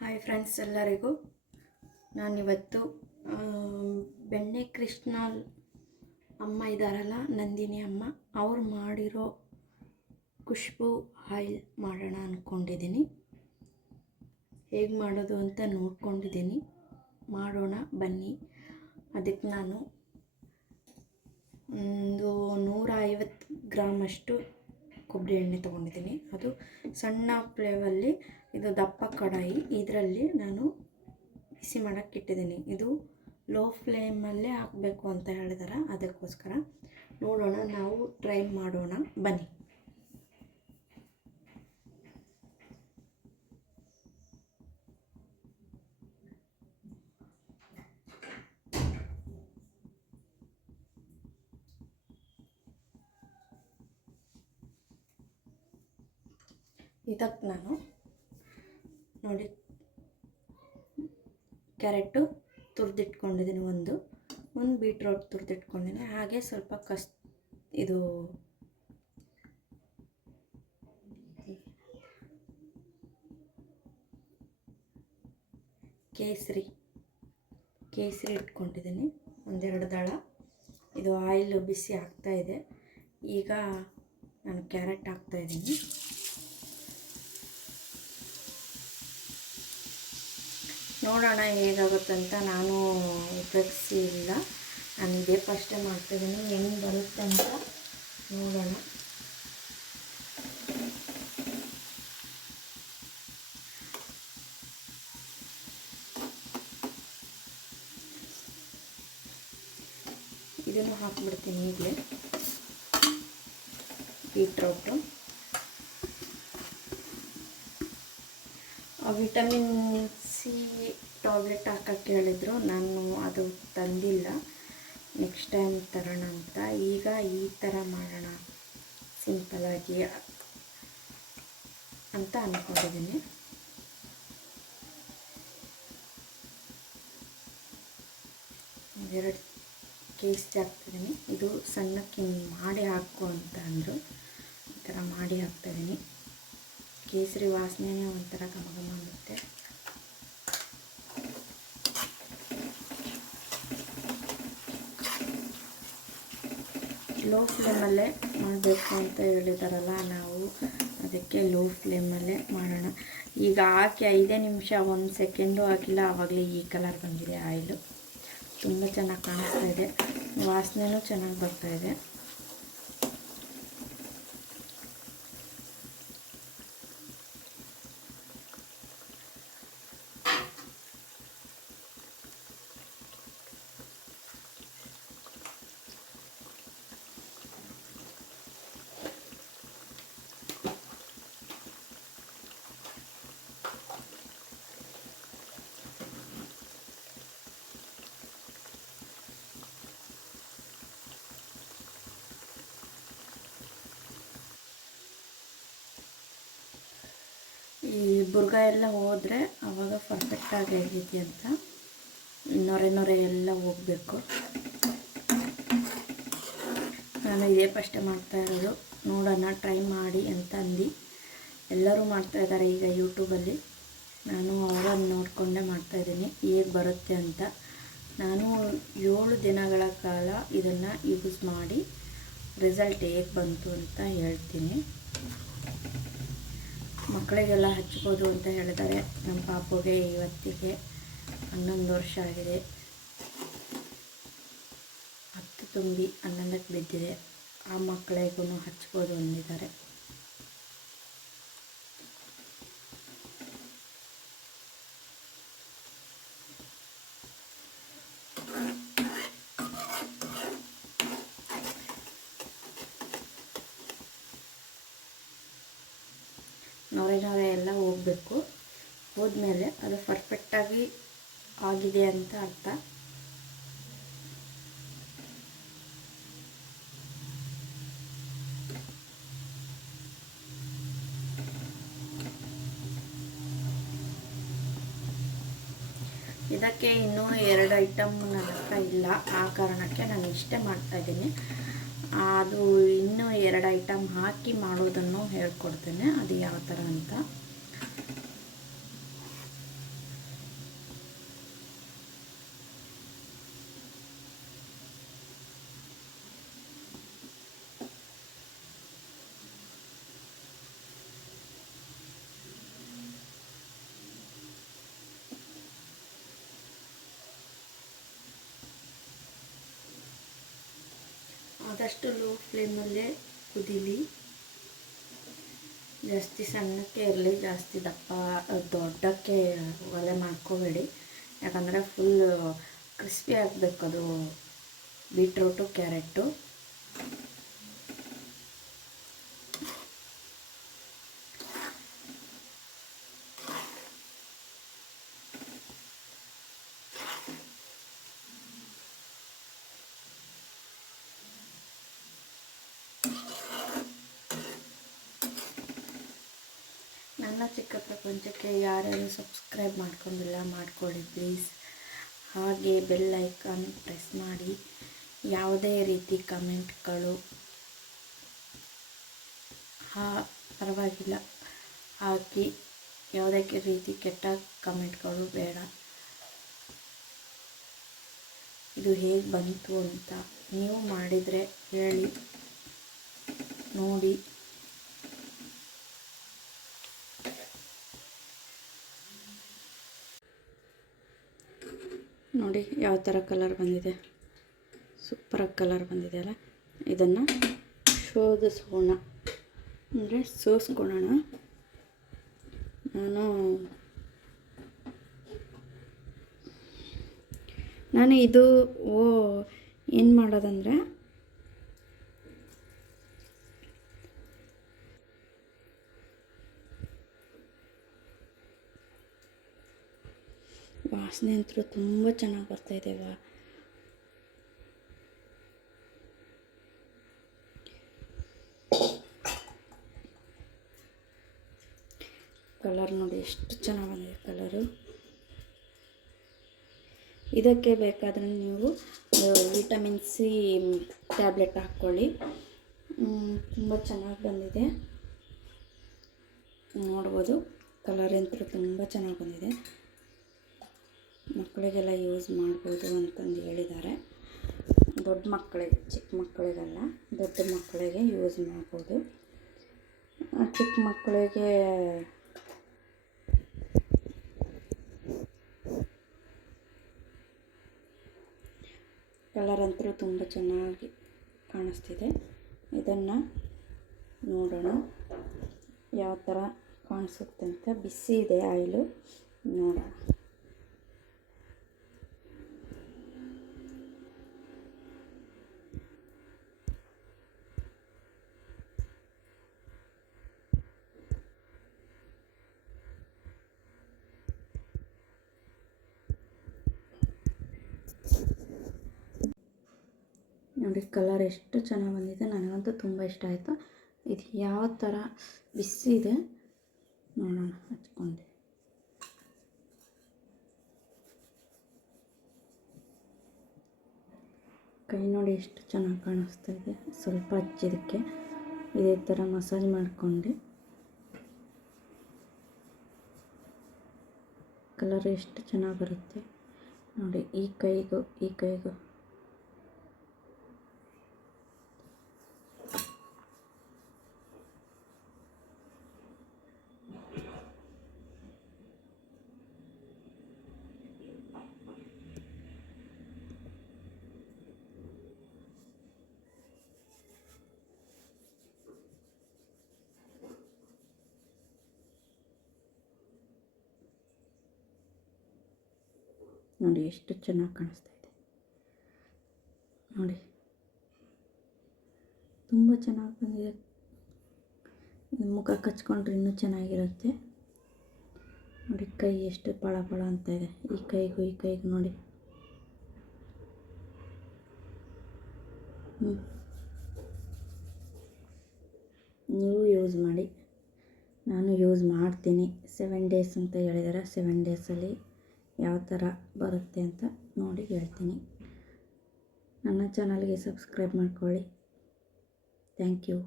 Hi friends ಎಲ್ಲರಿಗೂ. ನಾನಿವತ್ತು ಬೆಣ್ಣೆ ಕೃಷ್ಣಲ್ ಅಮ್ಮ ಇದ್ದಾರಲ್ಲ ನಂದಿನಿ ಅಮ್ಮ, ಅವ್ರು ಮಾಡಿರೋ ಖುಷ್ಬು ಆಯಿಲ್ ಮಾಡೋಣ ಅಂದ್ಕೊಂಡಿದ್ದೀನಿ ಹೇಗೆ ಮಾಡೋದು ಅಂತ ನೋಡ್ಕೊಂಡಿದ್ದೀನಿ. ಮಾಡೋಣ, ಬನ್ನಿ. ಅದಕ್ಕೆ ನಾನು ಒಂದು ನೂರ ಐವತ್ತು ಗ್ರಾಮಷ್ಟು ಕೊಬ್ಬರಿ ಎಣ್ಣೆ ತೊಗೊಂಡಿದ್ದೀನಿ. ಅದು ಸಣ್ಣ ಫ್ಲೇವಲ್ಲಿ ಇದು ದಪ್ಪ ಕಡಾಯಿ. ಇದರಲ್ಲಿ ನಾನು ಬಿಸಿ ಮಾಡೋಕ್ಕೆ ಇಟ್ಟಿದ್ದೀನಿ ಇದು ಲೋ ಫ್ಲೇಮಲ್ಲೇ ಹಾಕಬೇಕು ಅಂತ ಹೇಳಿದಾರೆ. ಅದಕ್ಕೋಸ್ಕರ ನೋಡೋಣ, ನಾವು ಟ್ರೈ ಮಾಡೋಣ. ಬನ್ನಿ. ಇದಕ್ಕೆ ನಾನು ನೋಡಿ. ಕ್ಯಾರೆಟು ತುರಿದಿಟ್ಕೊಂಡಿದ್ದೀನಿ ಒಂದು. ಒಂದು ಬೀಟ್ರೋಟ್ ತುರಿದಿಟ್ಕೊಂಡಿದ್ದೀನಿ. ಹಾಗೆ ಸ್ವಲ್ಪ ಕಸ್, ಇದು ಕೇಸರಿ ಕೇಸರಿ ಇಟ್ಕೊಂಡಿದ್ದೀನಿ. ಒಂದೆರಡು ದಳ. ಇದು ಆಯಿಲ್ ಬಿಸಿ ಆಗ್ತಾ ಇದೆ. ಈಗ ನಾನು ಕ್ಯಾರೆಟ್ ಹಾಕ್ತಾಯಿದ್ದೀನಿ ನೋಡೋಣ ಹೇಗಾಗುತ್ತಂತ ನಾನು ಉಪಯೋಗಿಸಿಲ್ಲ ನಾನು ಇದೇ ಫಸ್ಟೇ ಮಾಡ್ತಿದ್ದೀನಿ. ಹೆಂಗೆ ಬರುತ್ತೆ ಅಂತ ನೋಡೋಣ. ಇದನ್ನು ಹಾಕ್ಬಿಡ್ತೀನಿ ಈಗಲೇ ಬೀಟ್ರೋಟು. ವಿಟಮಿನ್ ಸಿ ಟಾಬ್ಲೆಟ್ ಹಾಕಕ್ಕೆ ಹೇಳಿದ್ರು. ನಾನು ಅದು ತಂದಿಲ್ಲ. ನೆಕ್ಸ್ಟ್ ಟೈಮ್ ತರೋಣ ಅಂತ. ಈಗ ಈ ಥರ ಮಾಡೋಣ. ಸಿಂಪಲಾಗಿ ಅಂತ ಅಂದ್ಕೊಂಡಿದ್ದೀನಿ ಎರಡು ಕೇಸರಿ ಹಾಕ್ತಿದ್ದೀನಿ ಇದು ಸಣ್ಣಕ್ಕೆ ಮಾಡಿ ಹಾಕು ಅಂತ ಅಂದರು. ಈ ಥರ ಮಾಡಿ ಹಾಕ್ತಾಯಿದ್ದೀನಿ ಕೇಸರಿ ವಾಸನೆನೇ ಒಂಥರ ಘಮ ಲೋ ಫ್ಲೇಮಲ್ಲೇ ಮಾಡಬೇಕು ಅಂತ ಹೇಳಿದಾರಲ್ಲ, ನಾವು ಅದಕ್ಕೆ ಲೋ ಫ್ಲೇಮಲ್ಲೇ ಮಾಡೋಣ. ಈಗ ಹಾಕಿ ಐದೇ ನಿಮಿಷ, ಒಂದು ಸೆಕೆಂಡು ಹಾಕಿಲ್ಲ, ಆವಾಗಲೇ ಈ ಕಲರ್ ಬಂದಿದೆ, ಆಯಿಲು. ತುಂಬ ಚೆನ್ನಾಗಿ ಕಾಣಿಸ್ತಾ ಇದೆ. ವಾಸನೆನೂ ಚೆನ್ನಾಗಿ ಬರ್ತಾಯಿದೆ ಈ ಬುರ್ಗ ಎಲ್ಲ ಹೋದರೆ ಆವಾಗ ಪರ್ಫೆಕ್ಟಾಗಿ ಆಗೈತಿ ಅಂತ. ನೊರೆ ನೊರೆ ಎಲ್ಲ ಹೋಗಬೇಕು. ನಾನು ಇದೇ ಫಸ್ಟೇ ಮಾಡ್ತಾ ಇರೋದು. ನೋಡೋಣ ಟ್ರೈ ಮಾಡಿ ಅಂತ ಅಂದು ಎಲ್ಲರೂ ಮಾಡ್ತಾ ಇದ್ದಾರೆ ಈಗ ಯೂಟ್ಯೂಬಲ್ಲಿ ನಾನು ಅವರನ್ನು ನೋಡಿಕೊಂಡೇ ಮಾಡ್ತಾಯಿದ್ದೀನಿ ಹೇಗೆ ಬರುತ್ತೆ ಅಂತ. ನಾನು ಏಳು ದಿನಗಳ ಕಾಲ ಇದನ್ನು ಯೂಸ್ ಮಾಡಿ ರಿಸಲ್ಟ್ ಹೇಗೆ ಬಂತು ಅಂತ ಹೇಳ್ತೀನಿ. ಮಕ್ಕಳಿಗೆಲ್ಲ ಹಚ್ಬೋದು ಅಂತ ಹೇಳಿದ್ದಾರೆ. ನಮ್ಮ ಪಾಪುಗೆ ಇವತ್ತಿಗೆ ಹನ್ನೊಂದು ವರ್ಷ ಆಗಿದೆ. ಹತ್ತು ತುಂಬಿ ಹನ್ನೊಂದಕ್ಕೆ ಬಿದ್ದಿದೆ. ಆ ಮಕ್ಕಳಿಗೂ ಹಚ್ಬೋದು ಅಂದಿದ್ದಾರೆ. ನೊರೆ ನೊರೆ ಎಲ್ಲ ಹೋಗಬೇಕು. ಹೋದ್ಮೇಲೆ ಅದು ಪರ್ಫೆಕ್ಟಾಗಿ ಆಗಿದೆ ಅಂತ ಅರ್ಥ. ಇದಕ್ಕೆ ಇನ್ನೂ ಎರಡು ಐಟಮ್ ನನ್ನ ಹತ್ರ ಇಲ್ಲ. ಆ ಕಾರಣಕ್ಕೆ ನಾನು ಇಷ್ಟೇ ಮಾಡ್ತಾಯಿದ್ದೀನಿ ಅದು ಇನ್ನೂ ಎರಡು ಐಟಮ್ ಹಾಕಿ ಮಾಡೋದನ್ನು ಹೇಳ್ಕೊಡ್ತೇನೆ. ಅದು ಯಾವ ಥರ ಅಂತ. ಆದಷ್ಟು ಲೋ ಫ್ಲೇಮಲ್ಲೇ ಕುದೀಲಿ. ಜಾಸ್ತಿ ಸಣ್ಣಕ್ಕೆ ಇರಲಿ, ಜಾಸ್ತಿ ದಪ್ಪ ದೊಡ್ಡಕ್ಕೆ ಒಲೆ ಮಾಡ್ಕೋಬೇಡಿ. ಯಾಕಂದರೆ ಫುಲ್ ಕ್ರಿಸ್ಪಿ ಆಗಬೇಕು ಅದು. ಬೀಟ್ರೂಟು ಕ್ಯಾರೆಟು ನನ್ನ ಚಿಕ್ಕ ಪ್ರಪಂಚಕ್ಕೆ ಯಾರ್ಯಾರು ಸಬ್ಸ್ಕ್ರೈಬ್ ಮಾಡ್ಕೊಂಡಿಲ್ಲ, ಮಾಡ್ಕೊಳ್ಳಿ ಪ್ಲೀಸ್ ಹಾಗೆ ಬೆಲ್ ಐಕಾನ್ ಪ್ರೆಸ್ ಮಾಡಿ. ಯಾವುದೇ ರೀತಿ ಕಮೆಂಟ್ಗಳು ಹಾ, ಪರವಾಗಿಲ್ಲ. ಹಾಕಿ ಯಾವುದೇ ರೀತಿ ಕೆಟ್ಟ ಕಮೆಂಟ್ಗಳು ಬೇಡ. ಇದು ಹೇಗೆ ಬಂತು ಅಂತ ನೀವು ಮಾಡಿದರೆ ಹೇಳಿ, ನೋಡಿ. ನೋಡಿ ಯಾವ ಥರ ಕಲರ್ ಬಂದಿದೆ. ಸೂಪರಾಗಿ ಕಲರ್ ಬಂದಿದೆ ಅಲ್ಲ? ಇದನ್ನು ಶೋಧಿಸೋಣ. ಅಂದರೆ ಸೋಸ್ಕೊಳ್ಳೋಣ ನಾನು ನಾನು ಇದು, ಓ, ಏನು ಮಾಡೋದಂದರೆ ವಾಸನೆ ಅಂತೂ ತುಂಬ ಚೆನ್ನಾಗಿ ಬರ್ತಾಯಿದೆ ವಾ ಕಲರ್ ನೋಡಿ ಎಷ್ಟು ಚೆನ್ನಾಗಿ ಬಂದಿದೆ ಕಲರು ಇದಕ್ಕೆ ಬೇಕಾದರೆ ನೀವು ವಿಟಮಿನ್ ಸಿ ಟ್ಯಾಬ್ಲೆಟ್ ಹಾಕ್ಕೊಳ್ಳಿ. ತುಂಬ ಚೆನ್ನಾಗಿ ಬಂದಿದೆ. ನೋಡ್ಬೋದು. ಕಲರ್ ಅಂತೂ ತುಂಬ ಚೆನ್ನಾಗಿ ಬಂದಿದೆ. ಮಕ್ಕಳಿಗೆಲ್ಲ ಯೂಸ್ ಮಾಡ್ಬೋದು ಅಂತಂದು ಹೇಳಿದ್ದಾರೆ. ದೊಡ್ಡ ಮಕ್ಕಳಿಗೆ, ಚಿಕ್ಕ ಮಕ್ಕಳಿಗೆಲ್ಲ, ದೊಡ್ಡ ಮಕ್ಕಳಿಗೆ ಯೂಸ್ ಮಾಡ್ಬೋದು. ಚಿಕ್ಕ ಮಕ್ಕಳಿಗೆ ಕಲರ್ ಅಂತೂ ತುಂಬ ಚೆನ್ನಾಗಿ ಕಾಣಿಸ್ತಿದೆ. ಇದನ್ನು ನೋಡೋಣ. ಯಾವ ಥರ ಕಾಣಿಸುತ್ತೆ ಅಂತ. ಬಿಸಿ ಇದೆ ಆಯಿಲು. ನೋಡೋಣ. ನೋಡಿ ಕಲರ್ ಎಷ್ಟು ಚೆನ್ನಾಗಿ ಬಂದಿದೆ, ನನಗಂತೂ ತುಂಬ ಇಷ್ಟ ಆಯಿತು. ಇದು ಯಾವ ಥರ ಬಿಸಿ ಇದೆ, ನೋಡೋಣ, ಹಚ್ಕೊಂಡೆ. ಕೈ ನೋಡಿ ಎಷ್ಟು ಚೆನ್ನಾಗಿ ಕಾಣಿಸ್ತಾ ಇದೆ, ಸ್ವಲ್ಪ ಹಚ್ಚಿದಕ್ಕೆ ಇದೇ ಥರ ಮಸಾಜ್ ಮಾಡಿಕೊಂಡೆ. ಕಲರ್ ಎಷ್ಟು ಚೆನ್ನಾಗಿ ಬರುತ್ತೆ, ನೋಡಿ, ಈ ಕೈಗೂ ಈ ಕೈಗೂ. ನೋಡಿ ಎಷ್ಟು ಚೆನ್ನಾಗಿ ಕಾಣಿಸ್ತಾ ಇದೆ. ನೋಡಿ. ತುಂಬ ಚೆನ್ನಾಗಿ ಬಂದಿದೆ. ಮುಖ ಕಚ್ಕೊಂಡ್ರೆ ಇನ್ನೂ ಚೆನ್ನಾಗಿರುತ್ತೆ. ನೋಡಿ, ಕೈ ಎಷ್ಟು ಪಳ ಪಳ ಅಂತ ಇದೆ. ಈ ಕೈಗೂ ಈ ಕೈಗೂ ನೋಡಿ. ಹ್ಞೂ ನೀವು ಯೂಸ್ ಮಾಡಿ. ನಾನು ಯೂಸ್ ಮಾಡ್ತೀನಿ. ಸೆವೆನ್ ಡೇಸ್ ಅಂತ ಹೇಳಿದಾರೆ. ಸೆವೆನ್ ಡೇಸಲ್ಲಿ ಯಾವ ಥರ ಬರುತ್ತೆ ಅಂತ ನೋಡಿ ಹೇಳ್ತೀನಿ. ನನ್ನ ಚಾನಲ್ಗೆ ಸಬ್ಸ್ಕ್ರೈಬ್ ಮಾಡ್ಕೊಳ್ಳಿ. Thank you.